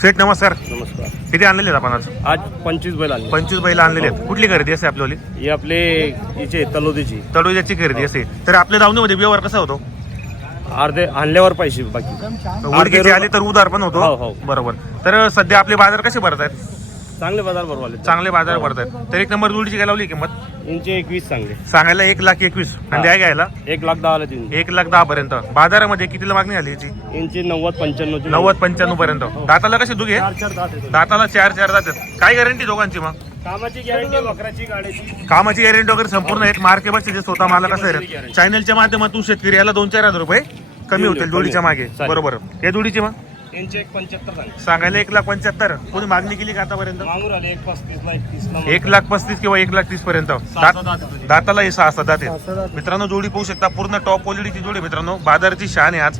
शेठ नमस्कार. नमस्कार. किती आणलेले आहेत आपण आज? आज पंचवीस बैल आणले. पंचवीस बैल आणलेले आहेत. कुठली खरेदी असते आपल्याली ही आपले हिचे तलोदीची. तळोजाची खरेदी असते तर आपल्या दावणीमध्ये व्यवहार कसा होतो? अर्धे आणल्यावर पैसे बाकी. आले तर उधार पण हो, होतो. हो. बरोबर. तर सध्या आपले बाजार कसे भरत आहेत चांगले बाजार भरवा आले चांगले बाजार भरत आहेत तर एक नंबर जोडीची काय लावली किंमत? यांचे एकवीस चांगले. सांगायला एक लाख एकवीस. आणि द्या घ्यायला. एक लाख दहा आले तीन. एक लाख दहा पर्यंत. बाजारामध्ये कितीला मागणी आली याची? यांचे नव्वद पंच्याण्णव नव्वद पंच्याण्णव पर्यंत. दाताला कसे दुगे? चार चार दहा ते. दाताला चार चार जातात काय गॅरंटी दोघांची मग? कामाची गॅरंटी वखराची गाड्याची. कामाची गॅरंटी वगैरे संपूर्ण एक मार्के बसते जे स्वतः मालक असं चॅनलच्या माध्यमातून शेतकरी याला दोन चार हजार रुपये कमी होतील जोडीच्या मागे. बरोबर. या जोडीची मग? यांचे एक पंच्याहत्तर सांगायला एक लाख पंच्याहत्तर. कोणी मागणी केली का आतापर्यंत? मागून आले एक पस्तीस ला एकतीस ला एक लाख पस्तीस किंवा एक लाख तीस पर्यंत. सहा दात- दात होते. दाताला हे सहा सात आहेत. मित्रांनो जोडी पाहू शकता पूर्ण टॉप क्वालिटीची जोडी मित्रांनो. बाजाराची शान आहे आज.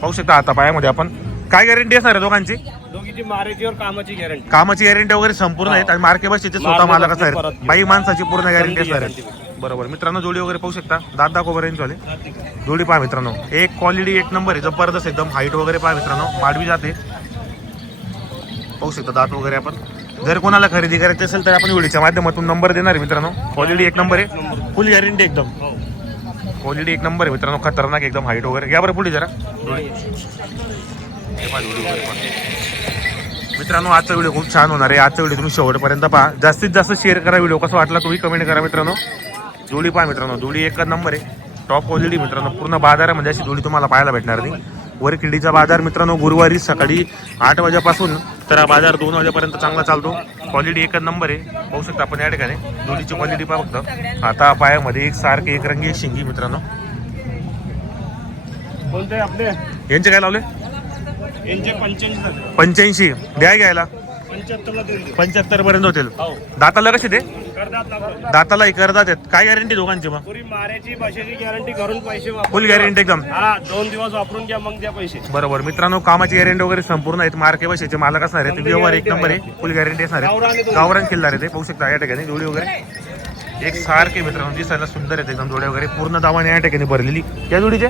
पाहू शकता आता पायामध्ये आपण. काय गॅरंटी असणार आहे दोघांची? कामाची गॅरंटी कामाची गॅरंटी वगैरे संपूर्ण आहेत आणि मार्के बसचे स्वतः मालक असणार आहेत. बाई माणसाची पूर्ण गॅरंटी असणार आहे. बरोबर. मित्रांनो जोडी वगैरे पाहू शकता. दात दाखव बरं वाले जोडी पहा मित्रांनो. एक क्वालिटी एक नंबर आहे. जबरदस्त एकदम हाईट वगैरे पहा मित्रांनो. माडवी जाते पाहू शकता दात वगैरे आपण. जर कोणाला खरेदी करायची असेल तर आपण व्हिडिओच्या माध्यमातून नंबर देणार आहे मित्रांनो. क्वालिटी एक नंबर आहे. फुल गॅरंटी एकदम. क्वालिटी एक नंबर आहे मित्रांनो. खतरनाक एकदम हाईट वगैरे. या बरं पुढे जरा. मित्रांनो आजचा व्हिडिओ खूप छान होणार आहे. आजचा व्हिडिओ तुम्ही शेवटपर्यंत पहा. जास्तीत जास्त शेअर करा. व्हिडिओ कसा वाटला तुम्ही कमेंट करा मित्रांनो. जोडी पहा मित्रांनो जोडी एक नंबर आहे. टॉप क्वालिटी मित्रांनो पूर्ण बाजारामध्ये अशी जोडी तुम्हाला पाहायला भेटणार नाही. वरखिंडीचा बाजार मित्रांनो गुरुवारी सकाळी आठ वाजेपासून तर हा बाजार दोन वाजेपर्यंत चांगला चालतो. क्वालिटी एकच नंबर आहे. पाहू शकता आपण या ठिकाणी. जोडीची क्वालिटी पहा फक्त. आता पायामध्ये एक सारखे एक रंगी शिंगी मित्रांनो. कोणते आपले. यांचे काय लावले? यांचे पंच्याऐंशी. पंच्याऐंशी. द्या घ्यायला. पंच्याहत्तर पर्यंत होतील. हो. दाताला कसे ते. दाताला एक करतात आहेत. काय गॅरंटी दोघांची मग? पुरी भाषेची गॅरंटी घरून पैसे वापरून फुल गॅरंटी एकदम. हा दोन दिवस वापरून घ्या मग द्या पैसे. बरोबर. मित्रांनो कामाची गॅरंटी वगैरे संपूर्ण आहेत. मार्के बसेचे मालक असणार आहेत व्यवहार एक नंबर आहे. फुल गॅरंटी असणार आहे. गावरान किल्लार आहे ते पाहू शकता या ठिकाणी जोडी वगैरे. एक सारखे मित्रांनो दिसायला सुंदर आहेत एकदम जोड्या वगैरे. पूर्ण दावाने या ठिकाणी भरलेली. या जोडीचे?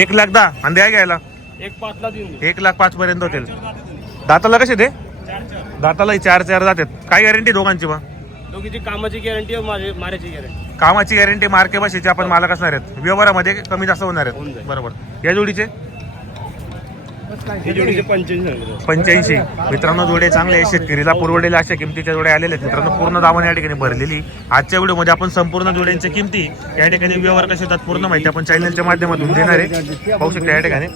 एक लाख दहा. आणि द्या घ्यायला. एक लाख पाच पर्यंत होतील. दाताला कसे ते चार चार चार जातात काय गॅरंटी दोघांची मग? दोघीची कामाची गॅरंटी माऱ्याची गॅरंटी कामाची गॅरंटी मार्के आपण मालक असणार आहेत. व्यवहारामध्ये कमी जास्त होणार आहेत. बरोबर. या जोडीचे? पंच्याऐंशी मित्रांनो जोडे चांगले आहे शेतकरीला पुरवडेल्या अशा किमतीच्या जोड्या आलेल्या आहेत. मित्रांनो पूर्ण दावण या ठिकाणी भरलेली. आजच्या व्हिडिओमध्ये आपण संपूर्ण जोड्यांच्या किमती या ठिकाणी व्यवहार कसे होतात पूर्ण माहिती आपण चॅनलच्या माध्यमातून देणार आहे. पाहू शकता या ठिकाणी.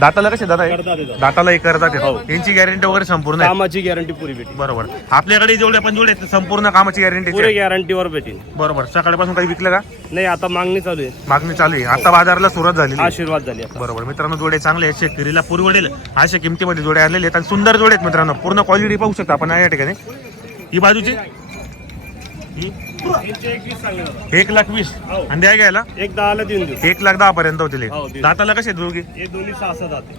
दाताला कसे दादा? येतात. दाताला एक करतात. आहेत. यांची गॅरंटी वगैरे संपूर्ण कामाची गॅरंटी पुरी भेटेल. बरोबर. आपल्याकडे जेवढे पण जोडे संपूर्ण कामाची गॅरंटी गॅरंटीवर भेटेल. बरोबर. सकाळपासून काही विकलं का? नाही आता मागणी चालू आहे. मागणी चालू आहे. आता बाजाराला सुरुवात आहे. आशीर्वाद झाली बरोबर. मित्रांनो जोडे चांगले आहेत शेतकरीला पुरवडेल अशा किमतीमध्ये जोडे आलेले आहेत आणि सुंदर जोडे आहेत मित्रांनो. पूर्ण क्वालिटी पाहू शकता आपण या ठिकाणी. ही बाजूची. एक लाख वीस. हो. आणि द्या घ्यायला? एक दहाला देऊन देऊ. एक लाख दहा पर्यंत होतील हे. दाताला कसे आहेत दोघी?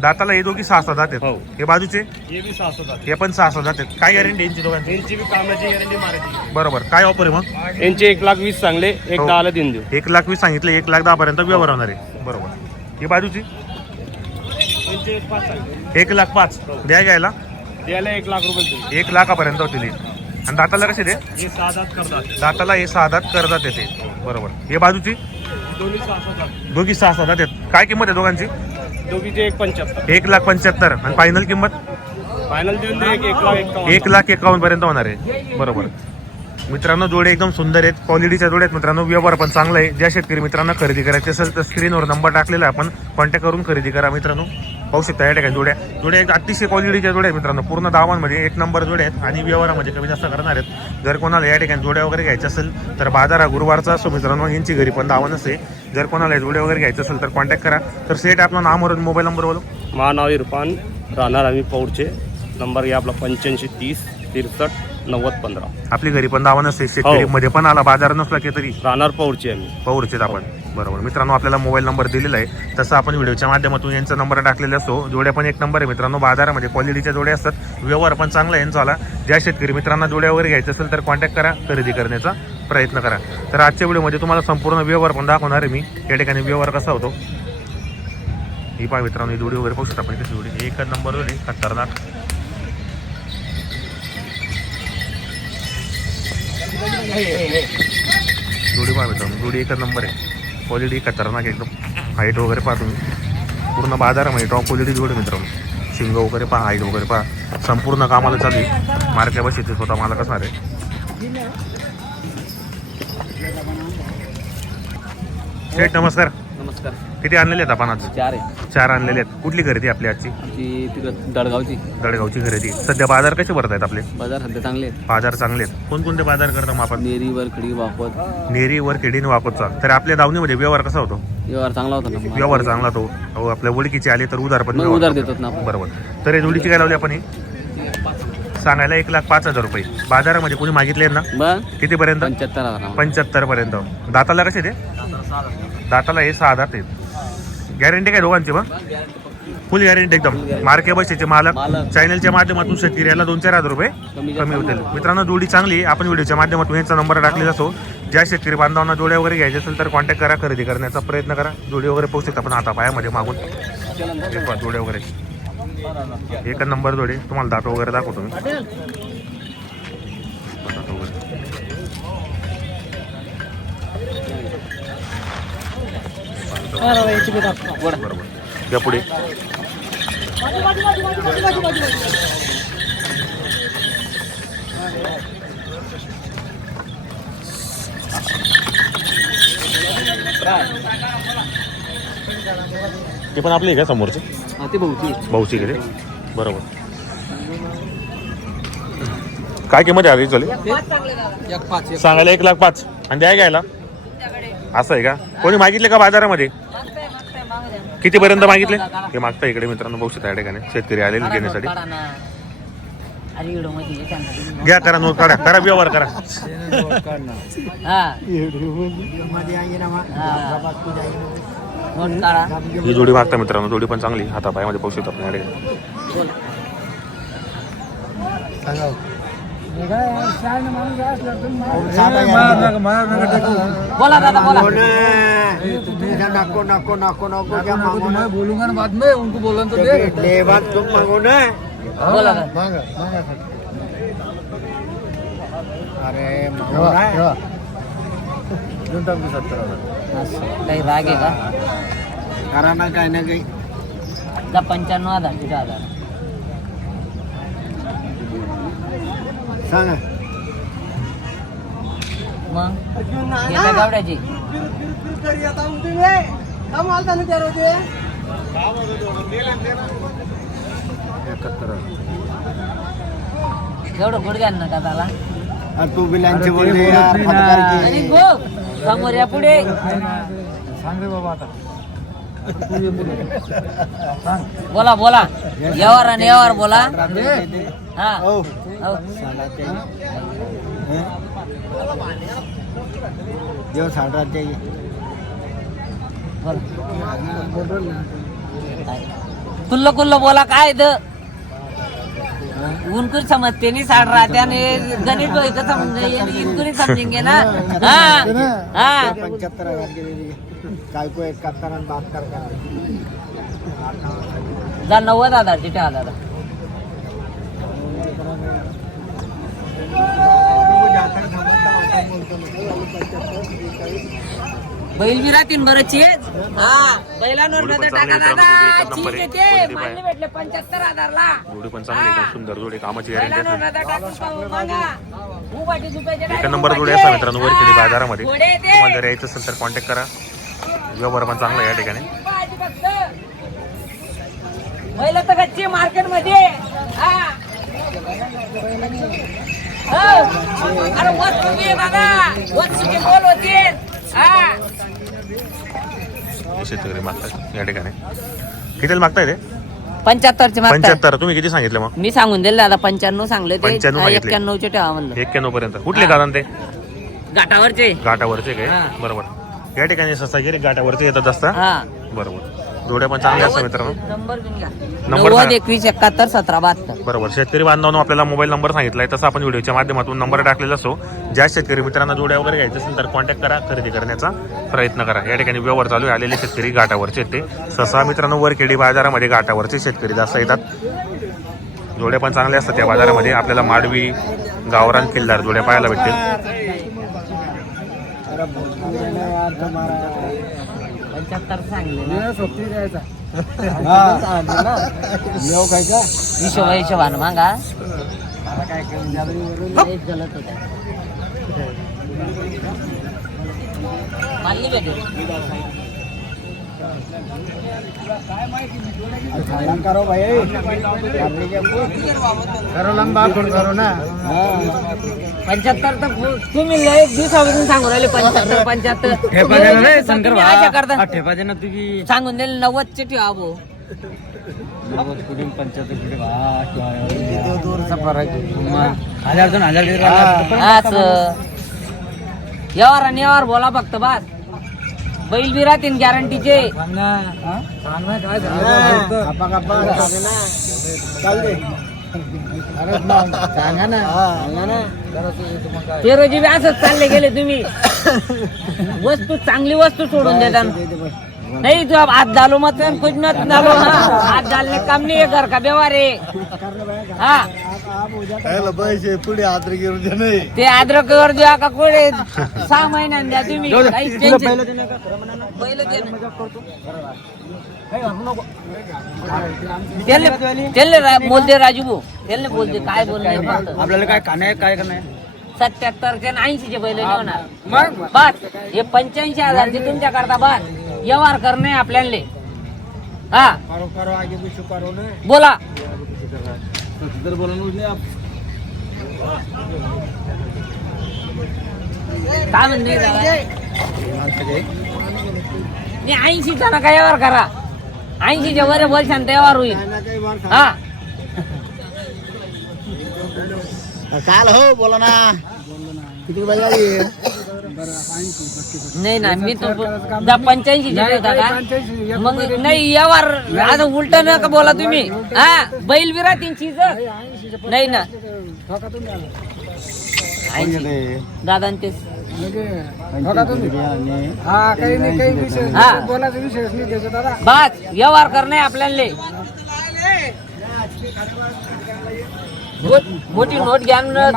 दाताला हे दोघी सहा सहा जात हो. आहेत. हे. बाजूचे? हे पण सहा सहा जात आहेत. काय गॅरंटी यांची दोघांची? यांची बी कामाची गॅरंटी मारायची. बरोबर. काय ऑफर आहे मग? यांचे एक लाख वीस सांगले एक. दहाला देऊन देऊ. एक लाख वीस सांगितले एक लाख दहा पर्यंत व्यवहार होणार आहे. बरोबर. ही बाजूची? एक सांगले एक लाख पाच. द्या घ्यायला. द्यायला एक लाख रुपये एक लाखापर्यंत होतील. आणि दाताला कसे करतात. दाताला हे सहा दात करतात येते बरोबर. हे बाजूची? दोघी सहा सहा दात आहेत. काय किंमत आहे दोघांची? दोघीचे एक पंच्याहत्तर. एक लाख पंच्याहत्तर. आणि फायनल किंमत? फायनल देऊन एक लाख एक एक लाख एकावन्न पर्यंत होणार आहे. बरोबर. मित्रांनो जोडे एकदम सुंदर आहेत. क्वालिटीच्या जोड्या आहेत. मित्रांनो व्यवहार पण चांगला आहे. ज्या शेतकरी मित्रांना खरेदी करायची असेल तर स्क्रीनवर नंबर टाकलेला आहे आपण. कॉन्टॅक्ट करून खरेदी करा मित्रांनो. पाहू शकता या ठिकाणी जोड्या जोड्या एक अतिशय क्वालिटीच्या जोड्या आहेत मित्रांनो. पूर्ण दावांमध्ये एक नंबर जोड्या आहेत आणि व्यवहारामध्ये कमी जास्त करणार आहेत. जर कोणाला या ठिकाणी जोड्या वगैरे घ्यायच्या असेल तर बाजार हा गुरुवारचा असतो मित्रांनो यांची घरी पण दावा नसते जर कोणाला या जोड्या वगैरे घ्यायचं असेल तर कॉन्टॅक्ट करा. तर सेट आपलं नाव म्हणून मोबाईल नंबर बोलू माझं नाव इरफान राहणार आम्ही पौडचे. नंबर घ्या आपला पंच्याऐंशी तीस तिरसष्ट नव्वद पंधरा. आपली घरी पण दावा नसते शेतकरी हो. मध्ये पण आला बाजार नसला की तरी. राहणार पौडचे आम्ही. पौरचेत आपण. बरोबर. मित्रांनो आपल्याला मोबाईल नंबर दिलेला आहे. तसं आपण व्हिडिओच्या माध्यमातून यांचा नंबर टाकलेला असतो. जोड्या पण एक नंबर आहे मित्रांनो. बाजारामध्ये क्वालिटीच्या जोड्या असतात. व्यवहार पण चांगला आहे यांचा आला ज्या शेतकरी मित्रांना जोड्या वगैरे घ्यायचं असेल तर कॉन्टॅक्ट करा. खरेदी करण्याचा प्रयत्न करा. तर आजच्या व्हिडिओमध्ये तुम्हाला संपूर्ण व्यवहार पण दाखवणार आहे मी. या ठिकाणी व्यवहार कसा होतो? ही पहा मित्रांनो ही जोडी वगैरे पाहू शकता आपण. कशी जोडी एकच नंबर आहे. खतरनाक. जोडी पहा मित्रांनो. जोडी एकच नंबर आहे. क्वालिटी खतरनाक एकदम हाईट वगैरे पहा तुम्ही. पूर्ण बाजारामध्ये टॉप क्वालिटी जोड मित्रांनो. शिंग वगैरे पहा हाईट वगैरे पहा. संपूर्ण कामाला चालू आहे. मार्क्या बशीचे स्वतः मला कसणार आहे. शेठ नमस्कार. नमस्कार. किती आणलेले आहेत आपण आज? चार आहे. चार आणलेले आहेत. कुठली खरेदी आपली आजची? आमची तिकडं दडगावची. दडगावची खरेदी. सध्या बाजार कसे भरत आहेत आपले? बाजार सध्या चांगले आहेत. बाजार चांगले आहेत. कोणकोणते बाजार करतो मग आपण? नेरी वरखडी वापत नेरी वर खेडीन वाकोचा तर आपल्या दावणीमध्ये व्यवहार कसा होतो? व्यवहार चांगला होता ना. व्यवहार चांगला तो अहो, आपल्या ओळखीचे आले तर उधार पण मग उधार करतो. देतात ना आपण. बरोबर. तर हे जोडीची काय लावली आपण ही? सांगायला एक लाख पाच हजार रुपये. बाजारामध्ये कोणी मागितले ना? बर. कितीपर्यंत? पंच्याहत्तर हजार. पंच्याहत्तर पर्यंत दाताला कसे ते दाताला हे सहा दात आहेत. गॅरंटी काय दोघांची मग? फुल गॅरंटी एकदम. मार्के बसेचे मालक. चॅनलच्या माध्यमातून शेतकऱ्याला दोन चार हजार रुपये कमी होतील. मित्रांनो जोडी चांगली. आपण व्हिडिओच्या माध्यमातून यांचा नंबर टाकलेला असो. ज्या शेतकरी बांधवांना जोड्या वगैरे घ्यायचे असेल तर कॉन्टॅक्ट करा. खरेदी करण्याचा प्रयत्न करा. जोडी वगैरे पोहोचू शकता आपण आता पायामध्ये मागून. जोड्या वगैरे. एक नंबर जोडी. तुम्हाला दाट वगैरे दाखवतो मी. बरोबर. या पुढे. ते पण आपले आहे का समोरचे? हा ते भाऊची भाऊची गेले बरोबर. काय किंमत आहे आधी चालेल एक पाच सांगायला एक लाख पाच. आणि द्याय घ्यायला. असं आहे का? कोणी मागितले का बाजारामध्ये? किती पर्यंत मागितले? हे मागता इकडे मित्रांनो बघू शकता या ठिकाणी. शेतकरी आलेले घेण्यासाठी. घ्या करा नोट करा करा व्यवहार करा. हा. हा. काढा. ही जोडी मागता मित्रांनो जोडी पण चांगली. हातापायामध्ये पाहू शकतो आपण या ठिकाणी. बोला दादा बोला नको नको नको नको क्या मांगो ना बोलूंगा ना बाद में उनको बोला तो दे ले बात तुम मांगो ना बोला दादा मांगा मांगा अरे मांगो ना. काही राग आहे का करा ना काही ना काही पंच्याण्णव हजार तिथे हजार सांगा. मग? घेता गावड्याची. एवढं त्याला तू भी लाइन से बोल दे यार फटकार आणि की गो समोर या पुढे. सांग रे बाबा आता. बोला बोला. यावर आणि यावर बोला. हा. ओ हो. साला चाहिए हैं? कुल्ल कुल्ल बोला काय द उनकुर समजते? नहीं साड राहते आणि गणित भाई का समझ इनकुरी समझेंगे ना? हाँ? हाँ? पचहत्तर हजार के काय को इकहत्तर और बहत्तर का जा नव्वद हजार जिथे हजार बैल बी राहतील बरं चेज. हा बैलांवर नजर टाका दादा. आहे. क्वालिटी मान्य. भेटले पंच्याहत्तर हजारला. जोडी पण चांगली एकदम सुंदर जोडी कामाची बैलांवर नजर टाकून पाहू एक नंबर जोडी. असा मित्रांनो वरखेडी हा, बाजारामध्ये. तुम्हाला जर यायचं असेल तर कॉन्टॅक्ट करा. व्यवहार पण चांगला आहे या ठिकाणी. बैल तर मार्केटमध्ये हा. हो. अरे बोल होती. हा. हे शेतकरी मागतात या ठिकाणी. कितीला मागताय ते? पंच्याहत्तरचे मागतात पंच्याहत्तर. तुम्ही किती सांगितलं मग? मी सांगून दिले दादा पंच्याण्णव सांगले ते. 95 मागितले. एक्क्याण्णवचे ठेवा म्हणलं. एक्क्याण्णव पर्यंत कुठले कारण ते? घाटावरचे. घाटावरचे काय? हा. बरोबर. या ठिकाणी सस्ता गिरी घाटावरचे येतात असता हा. बरोबर. जोड्या पण चांगल्या असतात मित्रांनो. नंबर नव्वद सांगा. एकवीस एकाहत्तर सतरा बहात्तर. बरोबर. शेतकरी बांधवांनो आपल्याला मोबाईल नंबर सांगितलाय तसं आपण व्हिडिओच्या माध्यमातून नंबर टाकलेला असो. ज्या शेतकरी मित्रांना जोड्या वगैरे घ्यायचे असेल तर कॉन्टॅक्ट करा खरेदी करण्याचा प्रयत्न करा. या ठिकाणी व्यवहार चालू आहे. आलेले शेतकरी घाटावरचे आहेत ते. सहसा मित्रांनो वरखेडी बाजारामध्ये घाटावरचे शेतकरी जास्त येतात. जोड्या पण चांगल्या असतात त्या बाजारामध्ये. आपल्याला माडवी गावरान किल्लार जोड्या पाहायला भेटतील. पंच्याहत्तर सांगले ना. सोबती द्यायचा. येऊ काय का? हिशोबा हिशोबानं मागा. काय लयच गलत होत्या. मानली भेटेल. करो भाई। करो लंबा फोन करो ना। पंच्याहत्तर तर तुम्ही लय दिवसापासून सांगून राहिले पंच्याहत्तर पंच्याहत्तर. आशा करता. ना तुम्ही सांगून दिले नव्वदचे ठेवा भाऊ हजार दोन हजार यावर आणि यावर बोला फक्त बस. बैल बी राहतील गॅरंटीचे रोजी बी असंच चालले गेले तुम्ही. वस्तू चांगली वस्तू सोडून देतात. नहीं तो अब हाथ डालो मत कुछ मत डालो हाँ। हाथ डालने काम नहीं है घर का व्यवहार है। हाँ। पैसे पुढे घेऊन दे नाही। ते अद्रक वर द्या का कोळे सहा महिन्यात द्या तुम्ही. काहीच बोलते राजू भाऊ त्याले बोलते काय बोलले आपल्याला काय खाणं काय आहे? सत्याहत्तर ते ऐंशी चे बैल होणार. बस. हे पंच्याऐंशी हजारचे तुमच्या करता बस. व्यवहार करणे आपल्याला. हा. करो करो आगे कुछ करो ना बोला. काय म्हणते मी ऐंशी जण काय व्यवहार करा. ऐंशीच्या वर बोलशान व्यवहार होईल. हा. काल हो बोला ना. किती बाई नाही ना मी तो पंच्याऐंशी होता का मग नाही यावर आता उलट नका बोला तुम्ही. हा बैल बिरा तीनशे नाही ना. दादा तेच हा हा. नाही बस व्यवहार करणे आपल्याला. मोठी नोट घ्या न-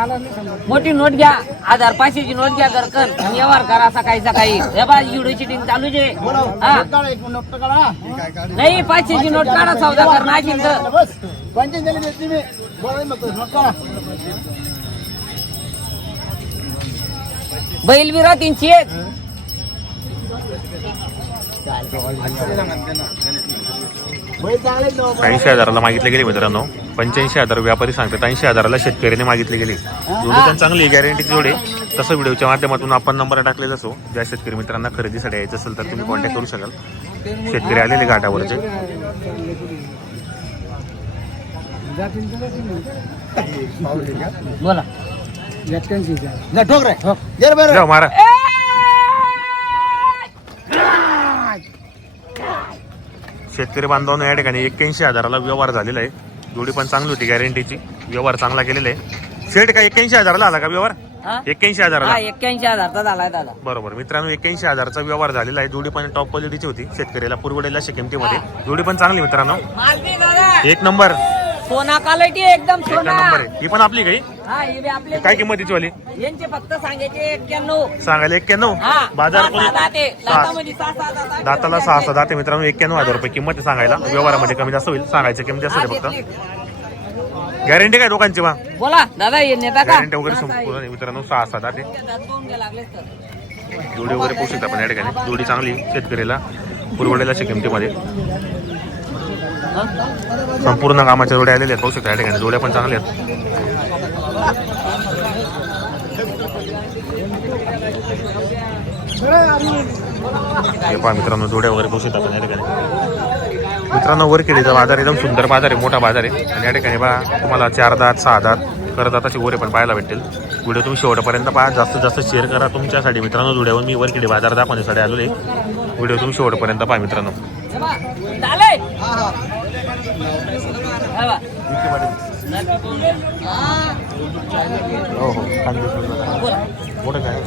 मोठी नोट घ्या. आधार पाचशेची नोट घ्या घरकन आणि व्यवहार करा सकाळी सकाळी. हे बा युडो चिटिंग चालूच आहे. हा. नाही पाचशेची नोट काढा सौदा करा बैल बिरा तीनशे ऐंशी हजाराला मागितले गेले मित्रांनो. पंच्याऐंशी हजार व्यापारी सांगतात ऐंशी हजाराला शेतकऱ्याने मागितले गेले. जोडी पण चांगली गॅरंटीची जोडी. तसं व्हिडिओच्या माध्यमातून आपण नंबर टाकलेला असो ज्या शेतकरी मित्रांना खरेदीसाठी यायचं असेल तर तुम्ही कॉन्टॅक्ट करू शकाल. शेतकरी आलेले घाटावरचे. बोला. ना ठोक रे जर बरं जाऊ मारा. शेतकरी बांधवांनो या ठिकाणी एक्क्याऐंशी हजाराला व्यवहार झालेला आहे. जोडी पण चांगली होती गॅरंटीची व्यवहार चांगला केलेला आहे. शेट का एक्क्याऐंशी हजाराला आला का व्यवहार? एक्क्याऐंशी हजाराला. हा एक्क्याऐंशी हजारचा झालाय दादा. बरोबर. मित्रांनो एक्क्याऐंशी हजारचा व्यवहार झालेला आहे. जोडी पण टॉप क्वालिटीची होती. शेतकऱ्याला पुरवडेला किमतीमध्ये. जोडी पण चांगली मित्रांनो. एक नंबर. सोना क्वालिटी एकदम एक सोना. नंबर आहे ही पण आपली काही हा? हे बी आपले. काय किंमतीची वाली यांचे फक्त सांगायचे एक्क्याण्णव. सांगायला एक्क्याण्णव? हा बाजार सहा- सहा दाते. सहा. दातामध्ये सहा- सहा दाता- दाताला सहा सहा दाते मित्रांनो एक्क्याण्णव हजार रुपये किंमत आहे सांगायला. व्यवहारामध्ये कमी जास्त होईल. सांगायची किंमत जास्त आहे फक्त. गॅरंटी काय दोघांची मा बोला दादा हे नेता का? गॅरंटी वगैरे संपूर्ण आहे मित्रांनो सहा सहा दाते. तर. जोडी वगैरे पोहोचू शकता आपण या ठिकाणी. जोडी चांगली शेतकऱ्याला पुरवडेला किमतीमध्ये. हा? संपूर्ण कामाच्या जोड्या आलेल्या आहेत पाहू शकता या ठिकाणी. जोड्या पण चांगल्या आहेत. हे पहा मित्रांनो जोड्या वगैरे पोहोचत आपण या ठिकाणी. मित्रांनो वर केलीचा बाजार एकदम सुंदर बाजार आहे मोठा बाजार आहे. आणि या ठिकाणी बा तुम्हाला चार दात सहा दात करदाताचे वरे पण पाहायला भेटेल व्हिडिओ तुम्ही शेवटपर्यंत पहा जास्तीत जास्त शेअर करा तुमच्यासाठी. मित्रांनो जुड्यावर मी वर केली बाजार दाखवण्यासाठी आलेलो आहे. व्हिडिओ तुम्ही शेवटपर्यंत पहा मित्रांनो. हो हो मोठं काय आहे?